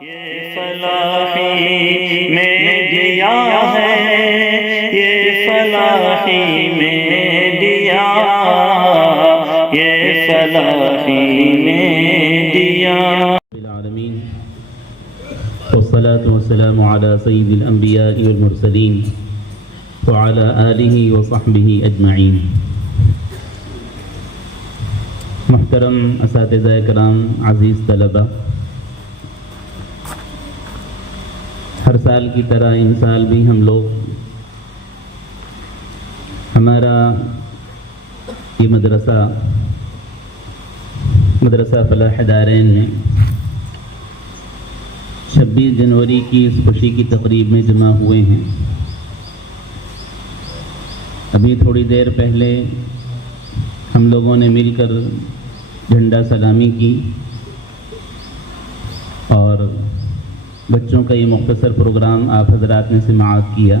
یہ فلاحی میں دیا ہے، یہ فلاحی میں دیا، یہ فلاحی میں دیا۔ العالمین والصلاة والسلام على سید الانبیاء والمرسلین وعلى آلہ وصحبہ اجمعین۔ محترم اساتذہ کرام، عزیز طلبہ، ہر سال کی طرح ان سال بھی ہم لوگ ہمارا یہ مدرسہ فلاح دارین میں 26 جنوری کی اس خوشی کی تقریب میں جمع ہوئے ہیں۔ ابھی تھوڑی دیر پہلے ہم لوگوں نے مل کر جھنڈا سلامی کی اور بچوں کا یہ مختصر پروگرام آپ حضرات نے سماعت کیا۔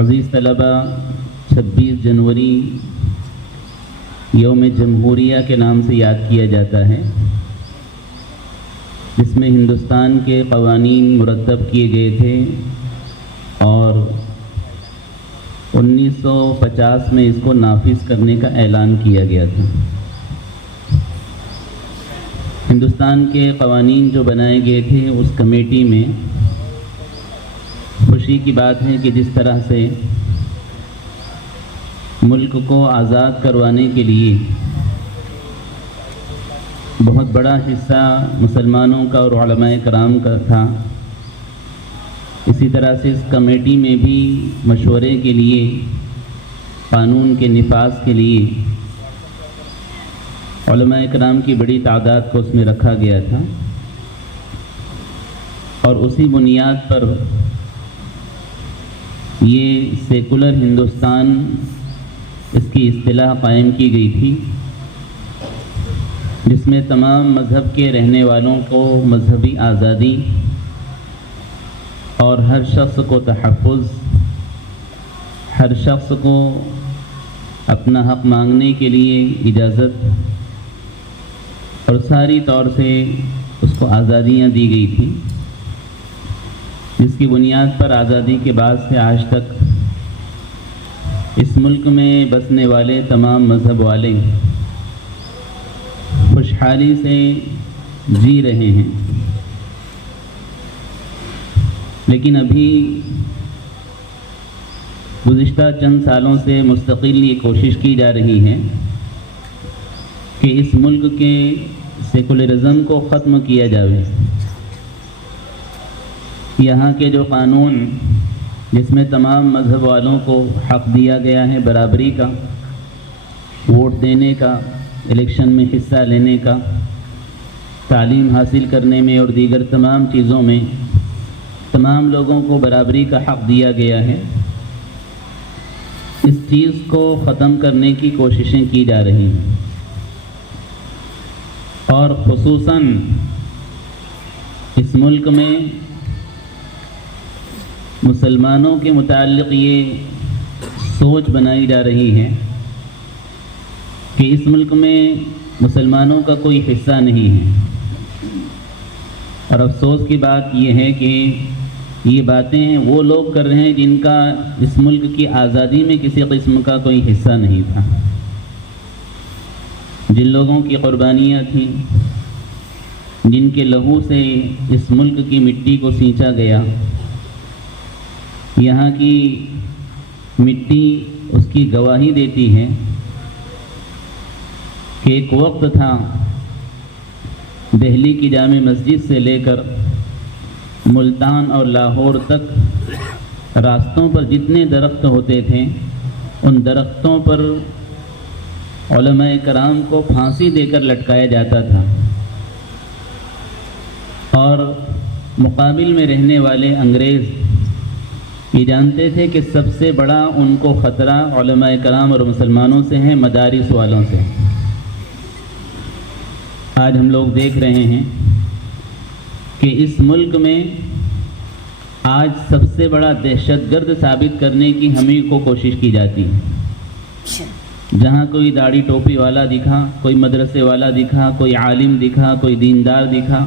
عزیز طلبہ، 26 جنوری یوم جمہوریہ کے نام سے یاد کیا جاتا ہے، جس میں ہندوستان کے قوانین مرتب کیے گئے تھے اور 1950 میں اس کو نافذ کرنے کا اعلان کیا گیا تھا۔ ہندوستان کے قوانین جو بنائے گئے تھے اس کمیٹی میں خوشی کی بات ہے کہ جس طرح سے ملک کو آزاد کروانے کے لیے بہت بڑا حصہ مسلمانوں کا اور علماء کرام کا تھا، اسی طرح سے اس کمیٹی میں بھی مشورے کے لیے، قانون کے نفاذ کے لیے علماء کرام کی بڑی تعداد کو اس میں رکھا گیا تھا، اور اسی بنیاد پر یہ سیکولر ہندوستان اس کی اصطلاح قائم کی گئی تھی، جس میں تمام مذہب کے رہنے والوں کو مذہبی آزادی اور ہر شخص کو تحفظ، ہر شخص کو اپنا حق مانگنے کے لیے اجازت اور ساری طور سے اس کو آزادیاں دی گئی تھیں، جس کی بنیاد پر آزادی کے بعد سے آج تک اس ملک میں بسنے والے تمام مذہب والے خوشحالی سے جی رہے ہیں۔ لیکن ابھی گزشتہ چند سالوں سے مستقل یہ کوشش کی جا رہی ہے کہ اس ملک کے سیکولرزم کو ختم کیا جائے۔ یہاں کے جو قانون جس میں تمام مذہب والوں کو حق دیا گیا ہے برابری کا، ووٹ دینے کا، الیکشن میں حصہ لینے کا، تعلیم حاصل کرنے میں اور دیگر تمام چیزوں میں تمام لوگوں کو برابری کا حق دیا گیا ہے، اس چیز کو ختم کرنے کی کوششیں کی جا رہی ہیں، اور خصوصاً اس ملک میں مسلمانوں کے متعلق یہ سوچ بنائی جا رہی ہے کہ اس ملک میں مسلمانوں کا کوئی حصہ نہیں ہے، اور افسوس کی بات یہ ہے کہ یہ باتیں وہ لوگ کر رہے ہیں جن کا اس ملک کی آزادی میں کسی قسم کا کوئی حصہ نہیں تھا، جن لوگوں کی قربانیاں تھیں، جن کے لہو سے اس ملک کی مٹی کو سینچا گیا، یہاں کی مٹی اس کی گواہی دیتی ہے کہ ایک وقت تھا دہلی کی جامع مسجد سے لے کر ملتان اور لاہور تک راستوں پر جتنے درخت ہوتے تھے ان درختوں پر علماء کرام کو پھانسی دے کر لٹکایا جاتا تھا، اور مقابل میں رہنے والے انگریز یہ جانتے تھے کہ سب سے بڑا ان کو خطرہ علماء کرام اور مسلمانوں سے ہے، مدارس والوں سے۔ آج ہم لوگ دیکھ رہے ہیں کہ اس ملک میں آج سب سے بڑا دہشت گرد ثابت کرنے کی ہمیں کو کوشش کی جاتی ہے، جہاں کوئی داڑھی ٹوپی والا دکھا، کوئی مدرسے والا دکھا، کوئی عالم دکھا، کوئی دیندار دکھا،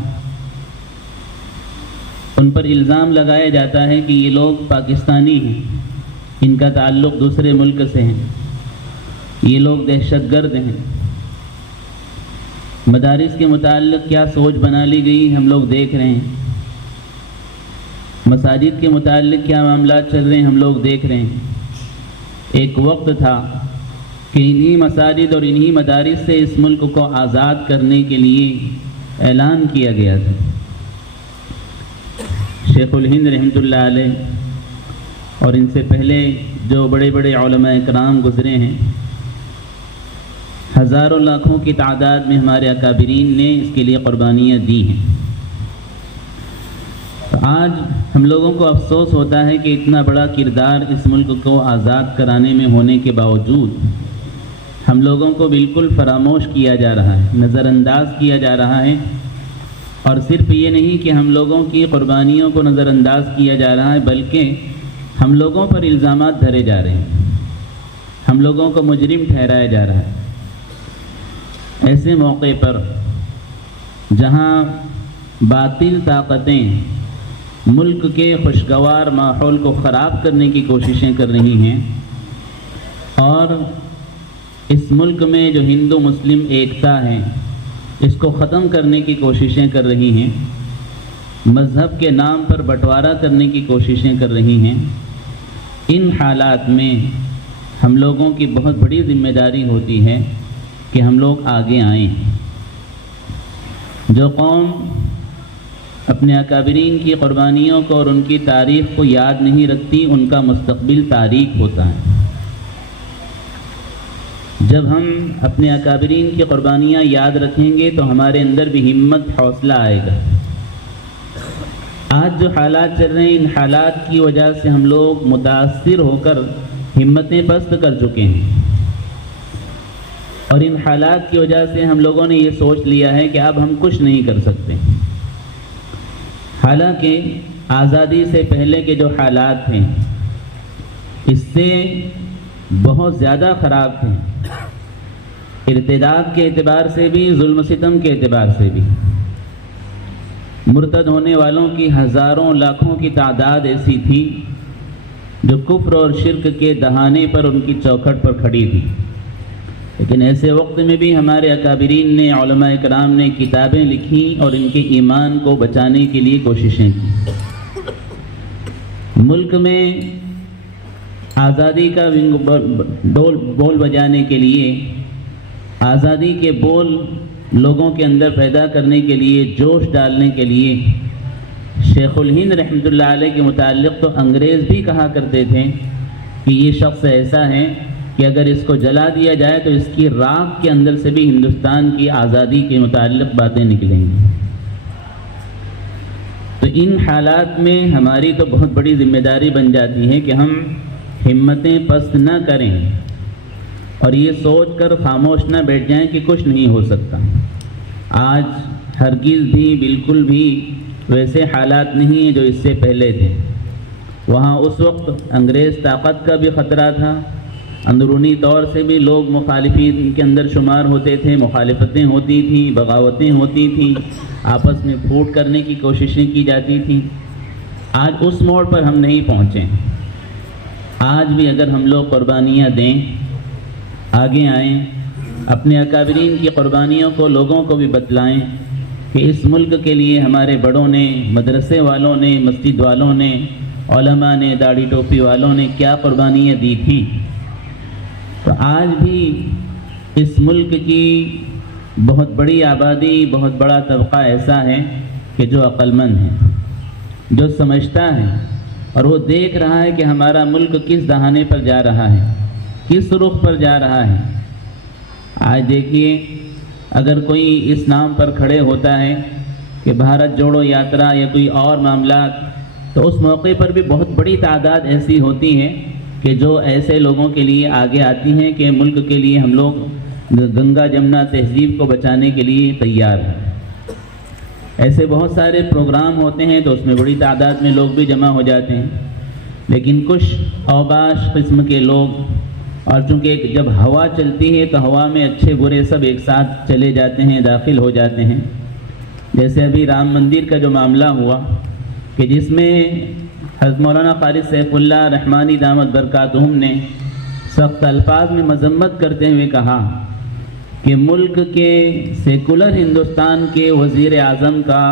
ان پر الزام لگایا جاتا ہے کہ یہ لوگ پاکستانی ہیں، ان کا تعلق دوسرے ملک سے ہے، یہ لوگ دہشت گرد ہیں۔ مدارس کے متعلق کیا سوچ بنا لی گئی ہم لوگ دیکھ رہے ہیں، مساجد کے متعلق کیا معاملات چل رہے ہیں ہم لوگ دیکھ رہے ہیں۔ ایک وقت تھا کہ انہی مساجد اور انہی مدارس سے اس ملک کو آزاد کرنے کے لیے اعلان کیا گیا تھا۔ شیخ الہند رحمۃ اللہ علیہ اور ان سے پہلے جو بڑے بڑے علماء اکرام گزرے ہیں، ہزاروں لاکھوں کی تعداد میں ہمارے اکابرین نے اس کے لیے قربانیاں دی ہیں۔ تو آج ہم لوگوں کو افسوس ہوتا ہے کہ اتنا بڑا کردار اس ملک کو آزاد کرانے میں ہونے کے باوجود ہم لوگوں کو بالکل فراموش کیا جا رہا ہے، نظر انداز کیا جا رہا ہے۔ اور صرف یہ نہیں کہ ہم لوگوں کی قربانیوں کو نظر انداز کیا جا رہا ہے، بلکہ ہم لوگوں پر الزامات دھرے جا رہے ہیں، ہم لوگوں کو مجرم ٹھہرایا جا رہا ہے۔ ایسے موقع پر جہاں باطل طاقتیں ملک کے خوشگوار ماحول کو خراب کرنے کی کوششیں کر رہی ہیں، اور اس ملک میں جو ہندو مسلم ایکتا ہے اس کو ختم کرنے کی کوششیں کر رہی ہیں، مذہب کے نام پر بٹوارا کرنے کی کوششیں کر رہی ہیں، ان حالات میں ہم لوگوں کی بہت بڑی ذمہ داری ہوتی ہے کہ ہم لوگ آگے آئیں۔ جو قوم اپنے اکابرین کی قربانیوں کو اور ان کی تاریخ کو یاد نہیں رکھتی، ان کا مستقبل تاریک ہوتا ہے۔ جب ہم اپنے اکابرین کی قربانیاں یاد رکھیں گے تو ہمارے اندر بھی ہمت، حوصلہ آئے گا۔ آج جو حالات چل رہے ہیں، ان حالات کی وجہ سے ہم لوگ متاثر ہو کر ہمتیں پست کر چکے ہیں، اور ان حالات کی وجہ سے ہم لوگوں نے یہ سوچ لیا ہے کہ اب ہم کچھ نہیں کر سکتے۔ حالانکہ آزادی سے پہلے کے جو حالات تھے اس سے بہت زیادہ خراب تھے، ارتداد کے اعتبار سے بھی، ظلم و ستم کے اعتبار سے بھی۔ مرتد ہونے والوں کی ہزاروں لاکھوں کی تعداد ایسی تھی جو کفر اور شرک کے دہانے پر ان کی چوکھٹ پر کھڑی تھی، لیکن ایسے وقت میں بھی ہمارے اکابرین نے، علماء کرام نے کتابیں لکھیں اور ان کے ایمان کو بچانے کے لیے کوششیں کی۔ ملک میں آزادی کا بول بجانے کے لیے، آزادی کے بول لوگوں کے اندر پیدا کرنے کے لیے، جوش ڈالنے کے لیے، شیخ الہند رحمۃ اللہ علیہ کے متعلق تو انگریز بھی کہا کرتے تھے کہ یہ شخص ایسا ہے کہ اگر اس کو جلا دیا جائے تو اس کی راکھ کے اندر سے بھی ہندوستان کی آزادی کے متعلق باتیں نکلیں گی۔ تو ان حالات میں ہماری تو بہت بڑی ذمہ داری بن جاتی ہے کہ ہم ہمتیں پست نہ کریں اور یہ سوچ کر خاموش نہ بیٹھ جائیں کہ کچھ نہیں ہو سکتا۔ آج ہرگز بھی، بالکل بھی ویسے حالات نہیں ہیں جو اس سے پہلے تھے۔ وہاں اس وقت انگریز طاقت کا بھی خطرہ تھا، اندرونی طور سے بھی لوگ مخالفین کے اندر شمار ہوتے تھے، مخالفتیں ہوتی تھیں، بغاوتیں ہوتی تھیں، آپس میں پھوٹ کرنے کی کوششیں کی جاتی تھیں۔ آج اس موڑ پر ہم نہیں پہنچے۔ آج بھی اگر ہم لوگ قربانیاں دیں، آگے آئیں، اپنے اکابرین کی قربانیوں کو لوگوں کو بھی بتلائیں کہ اس ملک کے لیے ہمارے بڑوں نے، مدرسے والوں نے، مسجد والوں نے، علماء نے، داڑھی ٹوپی والوں نے کیا قربانیاں دی تھی، تو آج بھی اس ملک کی بہت بڑی آبادی، بہت بڑا طبقہ ایسا ہے کہ جو عقل مند ہے، جو سمجھتا ہے، اور وہ دیکھ رہا ہے کہ ہمارا ملک کس دہانے پر جا رہا ہے، کس رخ پر جا رہا ہے۔ آج دیکھیے، اگر کوئی اس نام پر کھڑے ہوتا ہے کہ بھارت جوڑو یاترا یا کوئی اور معاملات، تو اس موقع پر بھی بہت بڑی تعداد ایسی ہوتی ہے کہ جو ایسے لوگوں کے لیے آگے آتی ہیں کہ ملک کے لیے ہم لوگ گنگا جمنا تہذیب کو بچانے کے لیے تیار ہیں۔ ایسے بہت سارے پروگرام ہوتے ہیں تو اس میں بڑی تعداد میں لوگ بھی جمع ہو جاتے ہیں، لیکن کچھ اوباش قسم کے لوگ اور چونکہ جب ہوا چلتی ہے تو ہوا میں اچھے برے سب ایک ساتھ چلے جاتے ہیں، داخل ہو جاتے ہیں۔ جیسے ابھی رام مندر کا جو معاملہ ہوا کہ جس میں حضرت مولانا قاری سیف اللہ رحمانی دامت برکاتہم نے سخت الفاظ میں مذمت کرتے ہوئے کہا کہ ملک کے سیکولر ہندوستان کے وزیر اعظم کا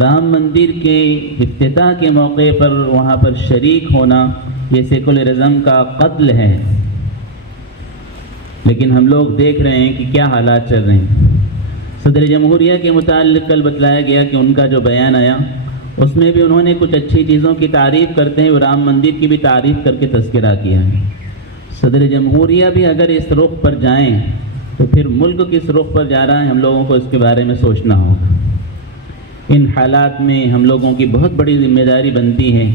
رام مندر کے افتتاح کے موقع پر وہاں پر شریک ہونا یہ سیکولرزم کا قتل ہے۔ لیکن ہم لوگ دیکھ رہے ہیں کہ کیا حالات چل رہے ہیں۔ صدر جمہوریہ کے متعلق کل بتلایا گیا کہ ان کا جو بیان آیا اس میں بھی انہوں نے کچھ اچھی چیزوں کی تعریف کرتے ہیں، رام مندر کی بھی تعریف کر کے تذکرہ کیا ہے۔ صدر جمہوریہ بھی اگر اس رخ پر جائیں تو پھر ملک کس رخ پر جا رہا ہے، ہم لوگوں کو اس کے بارے میں سوچنا ہوگا۔ ان حالات میں ہم لوگوں کی بہت بڑی ذمہ داری بنتی ہے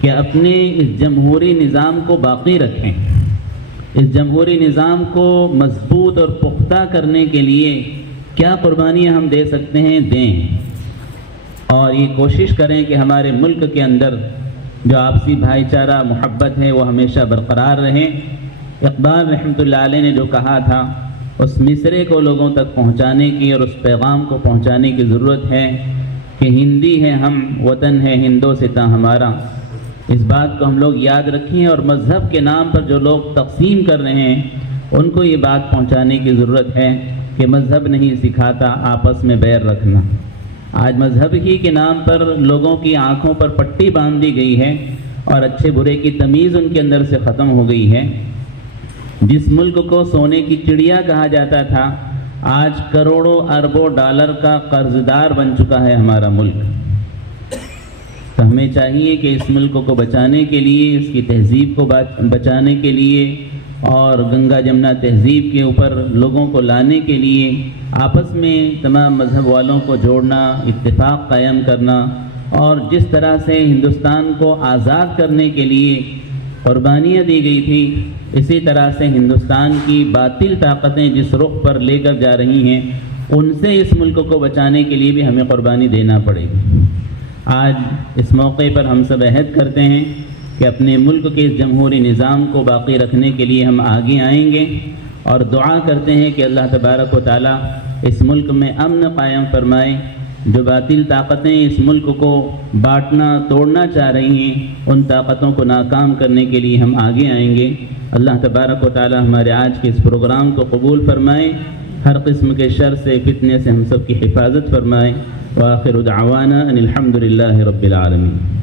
کہ اپنے اس جمہوری نظام کو باقی رکھیں، اس جمہوری نظام کو مضبوط اور پختہ کرنے کے لیے کیا قربانیاں ہم دے سکتے ہیں دیں، اور یہ کوشش کریں کہ ہمارے ملک کے اندر جو آپسی بھائی چارہ محبت ہے وہ ہمیشہ برقرار رہے۔ اقبال رحمۃ اللہ علیہ نے جو کہا تھا اس مصرے کو لوگوں تک پہنچانے کی اور اس پیغام کو پہنچانے کی ضرورت ہے کہ ہندی ہے ہم، وطن ہے ہندوستاں ہمارا۔ اس بات کو ہم لوگ یاد رکھیں، اور مذہب کے نام پر جو لوگ تقسیم کر رہے ہیں ان کو یہ بات پہنچانے کی ضرورت ہے کہ مذہب نہیں سکھاتا آپس میں بیر رکھنا۔ آج مذہب ہی کے نام پر لوگوں کی آنکھوں پر پٹی باندھ دی گئی ہے اور اچھے برے کی تمیز ان کے اندر سے ختم ہو گئی ہے۔ جس ملک کو سونے کی چڑیا کہا جاتا تھا آج کروڑوں اربوں ڈالر کا قرض دار بن چکا ہے ہمارا ملک۔ تو ہمیں چاہیے کہ اس ملک کو بچانے کے لیے، اس کی تہذیب کو بچانے کے لیے اور گنگا جمنا تہذیب کے اوپر لوگوں کو لانے کے لیے آپس میں تمام مذہب والوں کو جوڑنا، اتفاق قائم کرنا، اور جس طرح سے ہندوستان کو آزاد کرنے کے لیے قربانیاں دی گئی تھی اسی طرح سے ہندوستان کی باطل طاقتیں جس رخ پر لے کر جا رہی ہیں ان سے اس ملک کو بچانے کے لیے بھی ہمیں قربانی دینا پڑے گی۔ آج اس موقع پر ہم سب عہد کرتے ہیں کہ اپنے ملک کے اس جمہوری نظام کو باقی رکھنے کے لیے ہم آگے آئیں گے، اور دعا کرتے ہیں کہ اللہ تبارک و تعالیٰ اس ملک میں امن قائم فرمائے۔ جو باطل طاقتیں اس ملک کو بانٹنا توڑنا چاہ رہی ہیں ان طاقتوں کو ناکام کرنے کے لیے ہم آگے آئیں گے۔ اللہ تبارک و تعالیٰ ہمارے آج کے اس پروگرام کو قبول فرمائے، ہر قسم کے شر سے فتنے سے ہم سب کی حفاظت فرمائے۔ وآخر دعوانا ان الحمد للہ رب العالمین۔